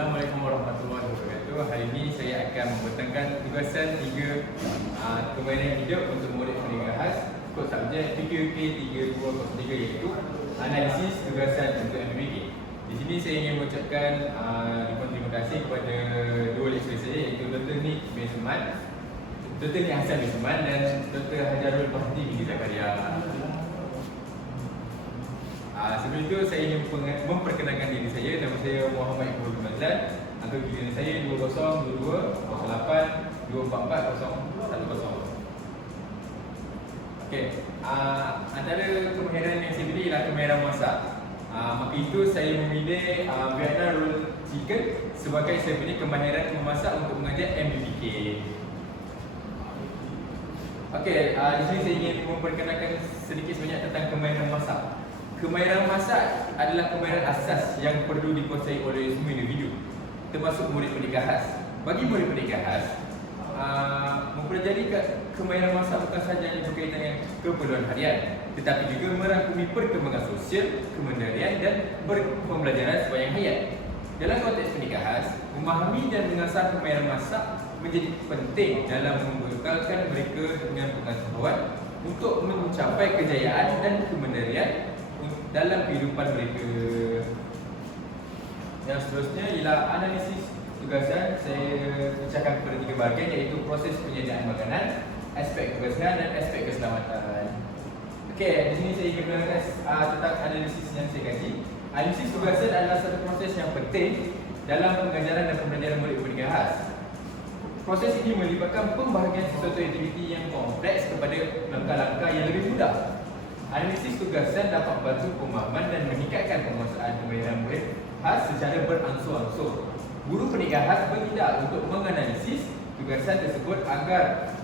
Assalamualaikum warahmatullahi wabarakatuh. Hari ini saya akan membentangkan tugasan 3 kemahiran hidup untuk murid pendidikan khas kod subjek PKUK 3203 iaitu analisis tugasan untuk MBBK. Di sini saya ingin mengucapkan terima kasih kepada dua lektor saya iaitu Dr. Nik bin Suman, Dr. Nik Hassan bin Suman dan Dr. Hajarul Fahdi bin Zakaria. Sebelum itu saya ingin memperkenalkan diri saya. Nama saya Muhammad Iqbal bin Mazlan. Angka giliran saya 202208244010. Okey, antara kemahiran yang saya pilih ialah kemahiran masak. Maka itu saya memilih Vietnam Roll Chicken sebagai saya pilih kemahiran memasak untuk mengajar MBBK. Okey, di sini saya ingin memperkenalkan sedikit sebanyak tentang kemahiran masak. Kemahiran masak adalah kemahiran asas yang perlu dikuasai oleh semua individu, termasuk murid pendidikan khas. Bagi murid pendidikan khas, mempelajari kemahiran masak bukan sahaja yang berkaitan dengan keperluan harian, tetapi juga merangkumi perkembangan sosial, kemandirian dan pembelajaran sepanjang hayat. Dalam konteks pendidikan khas, memahami dan mengasah kemahiran masak menjadi penting dalam membekalkan mereka dengan pengetahuan untuk mencapai kejayaan dan kemandirian dalam kehidupan mereka. Yang seterusnya ialah analisis tugasan. Saya pecahkan kepada 3 bahagian iaitu proses penyediaan makanan, aspek kebersihan dan aspek keselamatan. Okey, di sini saya ingin menerangkan tentang analisis yang saya kaji. Analisis tugasan adalah satu proses yang penting dalam pengajaran dan pembelajaran murid pendidikan khas. Proses ini melibatkan pembahagian sesuatu aktiviti yang kompleks kepada langkah-langkah yang lebih mudah. Analisis tugasan dapat membantu pemahaman dan meningkatkan penguasaan kemahiran murid khas secara beransur-ansur. Guru pendidikan khas bertindak untuk menganalisis tugasan tersebut agar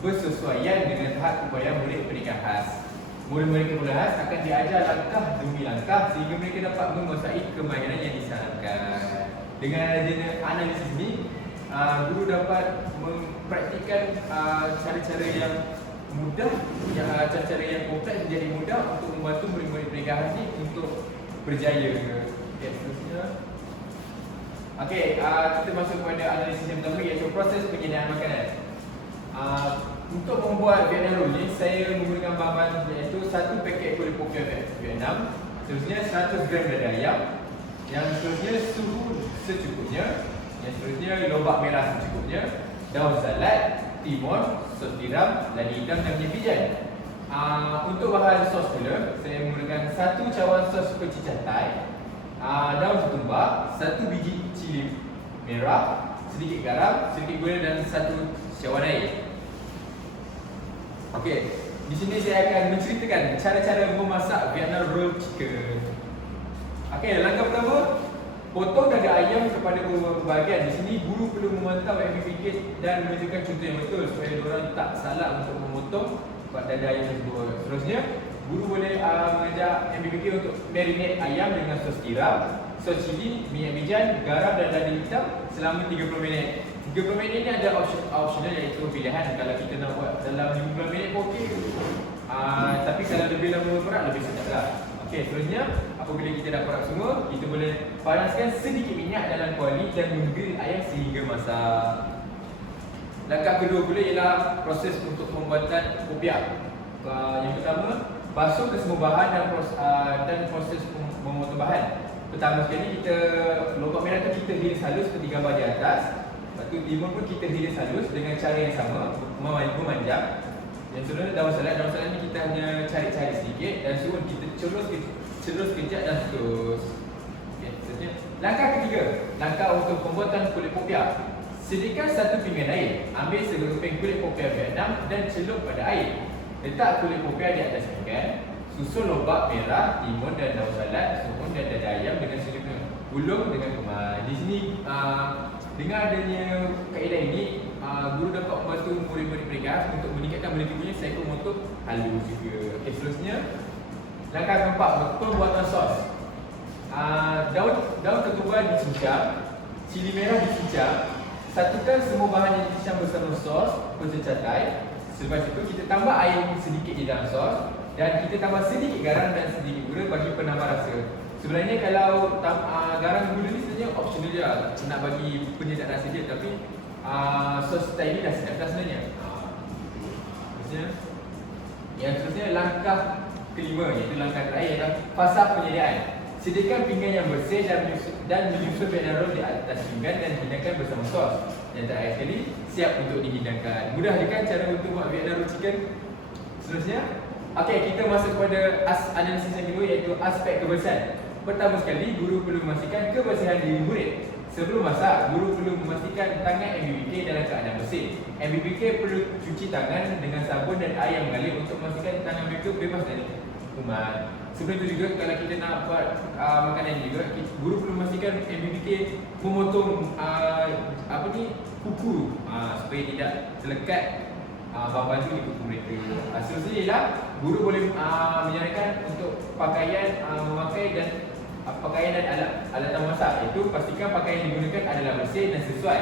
bersesuaian dengan tahap upaya murid pendidikan khas. Murid-murid pendidikan khas akan diajar langkah demi langkah sehingga mereka dapat menguasai kemahiran yang disarankan. Dengan adanya analisis ini, guru dapat mempraktikkan cara-cara yang mudah, cara-cara yang kompleks menjadi mudah untuk membantu murid-murid pendidikan khas ini untuk berjaya. Okey, seterusnya. Okey, kita masuk kepada analisis yang pertama iaitu proses penyediaan makanan. Untuk membuat Vietnam Roll ni, saya menggunakan bahan iaitu 1 paket kulit popiah Vietnam, seterusnya 100 gram dada ayam, yang seterusnya suhu secukupnya, yang seterusnya lobak merah secukupnya, daun salad, timun, sos tiram, lada hitam dan minyak wijen. Untuk bahan sos pula, saya menggunakan 1 cawan sos pecicah Thai, daun ketumbar, 1 biji cili merah, sedikit garam, sedikit gula dan 1 cawan air. Okey, di sini saya akan menceritakan cara-cara memasak Vietnam Roll Chicken. Okey, langkah pertama, potong dada ayam kepada beberapa bahagian. Di sini guru perlu memantau MBBK dan menunjukkan contoh yang betul supaya diorang tak salah untuk memotong dada ayam tersebut. Seterusnya, guru boleh mengajar MBBK untuk marinate ayam dengan sos tiram, sos cili, minyak wijen, garam dan lada hitam selama 30 minit. 30 minit ni ada optional iaitu pilihan. Kalau kita nak buat dalam 15 minit pun okey. Tapi kalau lebih lama berat lebih sedap lah. Okey, seterusnya apabila kita dah perak semua, kita boleh panaskan sedikit minyak dalam kuali dan menggrill ayam sehingga masak. Langkah kedua pula ialah proses untuk pembuatan popiah. Yang pertama, basuh ke semua bahan dan proses memotong bahan. Pertama sekali kita lobak merah tu kita hiris halus seperti gambar di atas. Lepas tu timun pun kita hiris halus dengan cara yang sama, memanjang. Yang seterusnya daun salad ni kita hanya cari-cari sedikit dan suruh kita celus kejap dan terus. Okey, seterusnya. Langkah ketiga, langkah untuk pembuatan kulit popiah. Sediakan 1 pinggan air. Ambil sekeping kulit popiah Vietnam dan celup pada air. Letak kulit popiah di atas pinggan. Susun lobak merah, timun dan daun salad, susun dan dada ayam dengan sedikit ulung dengan kemas. Di sini dengan adanya kaedah ini, guru dapat membantu murid-murid mereka untuk meningkatkan mereka punya psikomotor halus juga. Okey, seterusnya langkah keempat, pembuatan sos. Daun ketumbar dicincang, cili merah dicincang. Satukan semua bahan yang dicincang bersama sos pecicah Thai. Selepas itu kita tambah air sedikit di dalam sos dan kita tambah sedikit garam dan sedikit gula bagi penambah rasa. Sebenarnya kalau garam gula ni sebenarnya optional je, nak bagi penyedap rasa dia, tapi sos style ni dah sedap dah sebenarnya. Maksudnya yang seterusnya langkah kelima, iaitu langkah terakhir adalah fasa penyediaan. Sediakan pinggan yang bersih dan menyusun vietnam roll di atas pinggan dan hidangkan bersama sos. Dan terakhir sekali, siap untuk dihidangkan. Mudah je kan cara untuk buat vietnam roll chicken? Seterusnya, okey, kita masuk kepada analisis yang kedua, iaitu aspek kebersihan. Pertama sekali, guru perlu memastikan kebersihan diri murid. Sebelum masak, guru perlu memastikan tangan MBBK dalam keadaan bersih. MBBK perlu cuci tangan dengan sabun dan air yang mengalir untuk memastikan tangan mereka bebas dari kuman. Sebelum itu juga, kalau kita nak buat makanan juga, guru perlu memastikan MBBK memotong kuku supaya tidak terlekat bahan-bahan itu di kuku mereka. Seterusnya ialah guru boleh menyarankan untuk pakaian memakai dan pakaian dan alatan masak, iaitu pastikan pakaian yang digunakan adalah bersih dan sesuai.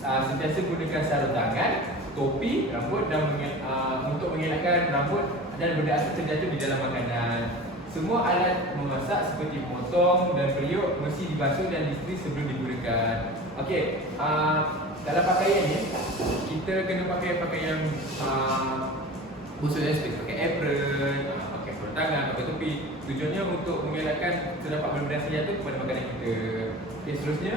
Sentiasa gunakan sarung tangan, topi, rambut dan untuk mengelakkan rambut dan benda asing terjatuh di dalam makanan. Semua alat memasak seperti potong dan periuk mesti dibasuh dan diistri sebelum digunakan. Okey, dalam pakaian ni kita kena pakai pakaian khusus aspek, pakai apron, pakai sarung tangan, pakai topi. Tujuannya untuk mengelakkan terdapat benda-benda asing jatuh kepada makanan kita. Okey, seterusnya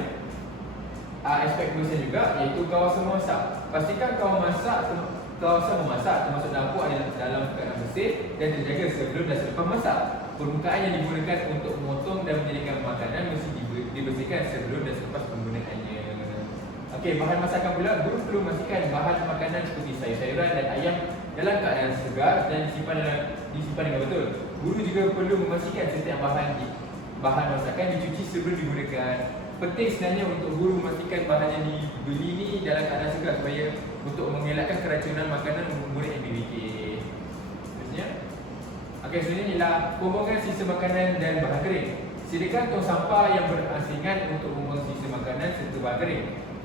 aspek kebersihan juga, iaitu kawasan memasak. Pastikan kawasan memasak termasuk dapur adalah dalam keadaan bersih dan terjaga sebelum dan selepas masak. Permukaan yang digunakan untuk memotong dan menyediakan makanan mesti dibersihkan sebelum dan selepas penggunaannya. Okey, bahan masakan pula, guru perlu memastikan bahan makanan seperti sayur-sayuran dan ayam dalam keadaan segar dan disimpan dengan betul. Guru juga perlu memastikan setiap bahan masakan dicuci sebelum digunakan. Penting sebenarnya untuk guru memastikan bahan yang dibeli ni dalam keadaan segar supaya untuk mengelakkan keracunan makanan murid MBBK. Seterusnya, okey, seterusnya ialah pembuangan sisa makanan dan bahan kering. Sediakan tong sampah yang berasingan untuk membuang sisa makanan serta bahan kering.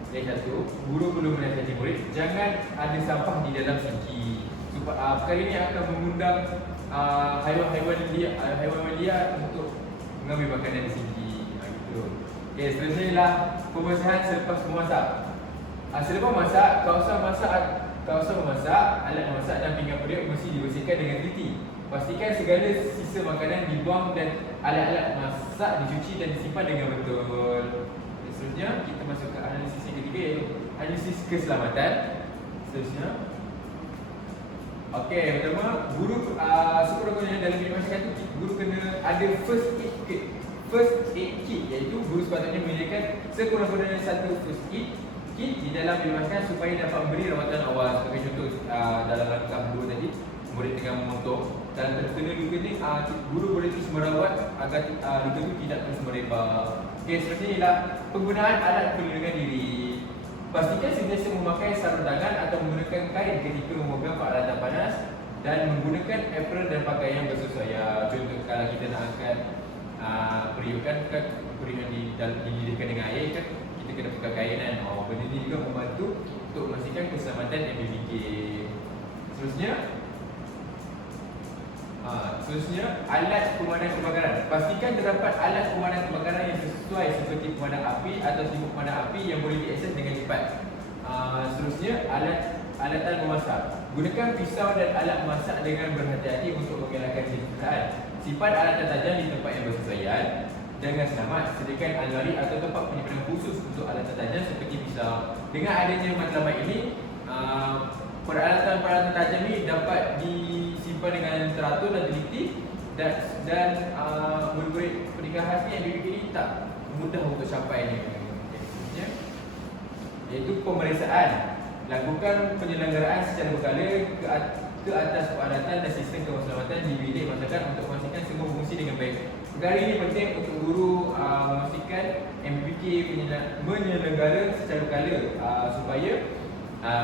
Yang satu, guru perlu menasihati murid jangan ada sampah di dalam sinki. Perkara ini akan mengundang haiwan liar untuk mengambil makanan di sinki. Gitu. Okey, seterusnya ialah pembersihan selepas memasak. Selepas masak, kawasan memasak, alat memasak dan pinggan periuk mesti dibersihkan dengan teliti. Pastikan segala sisa makanan dibuang dan alat-alat masak dicuci dan disimpan dengan betul. Seterusnya, kita masuk ke analisis yang ketiga, iaitu analisis keselamatan. Seterusnya, okey, pertama, guru sekurang-kurangnya dalam bilik masyarakat tu, guru kena ada first aid kit. First aid kit, iaitu guru sepatutnya menyediakan sekurang-kurangnya satu first aid kit di dalam bilik masyarakat supaya dapat memberi rawatan awal. Sebagai contoh, dalam langkah 2 tadi, murid tengah memotong dan terkena luka ni, guru boleh terus merawat agar luka itu tidak terus merebak. Okey, seterusnya ialah penggunaan alat perlindungan diri. Pastikan sentiasa memakai sarung tangan atau menggunakan kain ketika memegang peralatan panas dan menggunakan apron dan pakaian bersesuaian. Contoh, kalau kita nak angkat periuk kan periuk yang dididihkan dengan air kan, kita kena pakai kain kan. Benda ni juga membantu untuk memastikan keselamatan MBBK. Seterusnya, alat pemadam kebakaran. Pastikan terdapat alat pemadam kebakaran yang sesuai seperti pemadam api atau sibuk pemadam api yang boleh diakses dengan cepat. Seterusnya, alatan memasak. Gunakan pisau dan alat memasak dengan berhati-hati untuk mengelakkan kecederaan. Simpan alatan tajam di tempat yang bersesuaian. Dengan selamat, sediakan almari atau tempat penyimpanan khusus untuk alatan tajam seperti pisau. Dengan adanya matlamat ini, peralatan-peralatan tajam ini dapat disimpan dengan teratur dan teliti dan murid-murid pernikahan ni MBBK ni tak mudah untuk campainya. Iaitu pemeriksaan. Lakukan penyelenggaraan secara berkala ke atas peralatan dan sistem keselamatan di bilik masyarakat untuk memastikan semua berfungsi dengan baik. Perkara ini penting untuk guru memastikan MBBK menyelenggara secara berkala supaya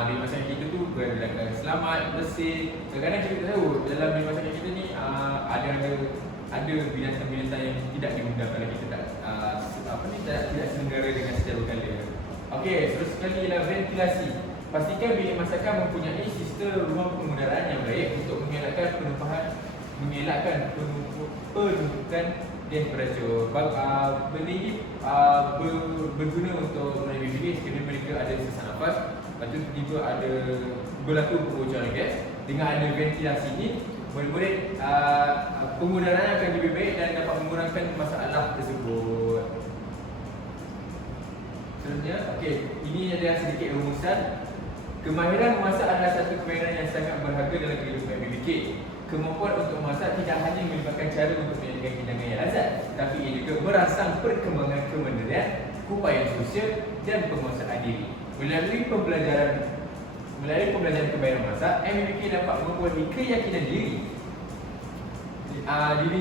bilik masyarakat kita tu berlangkah selamat, bersih. Kadang-kadang kita tahu dalam bilik masyarakat kita ni ada binatang-binatang yang tidak diundang kalau kita tidak selenggara dengan secara berkala. Okey, terus sekali ialah ventilasi. Pastikan bilik masyarakat mempunyai sistem ruang pengudaraan yang baik untuk mengelakkan penumpukan gas beracun. Benda ini berguna untuk mereka bilik sekiranya mereka ada sesak nafas, lepas tu tiba-tiba ada berlaku kebocoran gas. Dengan ada ventilasi ini, murid-murid penggunaannya akan lebih baik dan dapat mengurangkan masalah tersebut. Seterusnya, okey, ini adalah sedikit rumusan. Kemahiran memasak adalah satu kemahiran yang sangat berharga dalam kehidupan BBK. Kemampuan untuk memasak tidak hanya melibatkan cara untuk menyajikan hidangan yang lezat, tapi ia juga merangsang perkembangan kemandirian, keupayaan sosial dan penguasaan diri. Melalui pembelajaran kemahiran memasak, MBBK dapat mempunyai keyakinan diri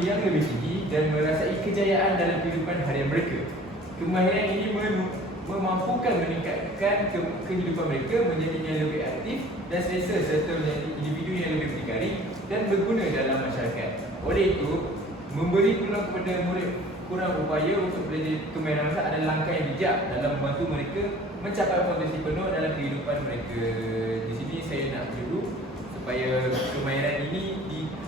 yang lebih tinggi dan merasai kejayaan dalam kehidupan harian mereka. Kemahiran ini memampukan meningkatkan kehidupan mereka menjadi yang lebih aktif dan selesa serta menjadi individu yang lebih berdikari dan berguna dalam masyarakat. Oleh itu, memberi peluang kepada murid kurang berupaya untuk belajar kemahiran memasak adalah langkah yang bijak dalam membantu mereka mencapai potensi penuh dalam kehidupan mereka. Di sini saya nak dulu supaya kemahiran ini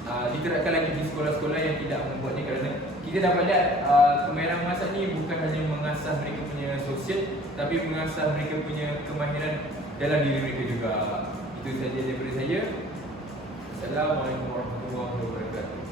diterapkan lagi di sekolah-sekolah yang tidak membuatnya, kerana kita dapat lihat kemahiran memasak ni bukan hanya mengasah mereka punya sosial, tapi mengasah mereka punya kemahiran dalam diri mereka juga. Itu sahaja daripada saya. Assalamualaikum warahmatullahi wabarakatuh.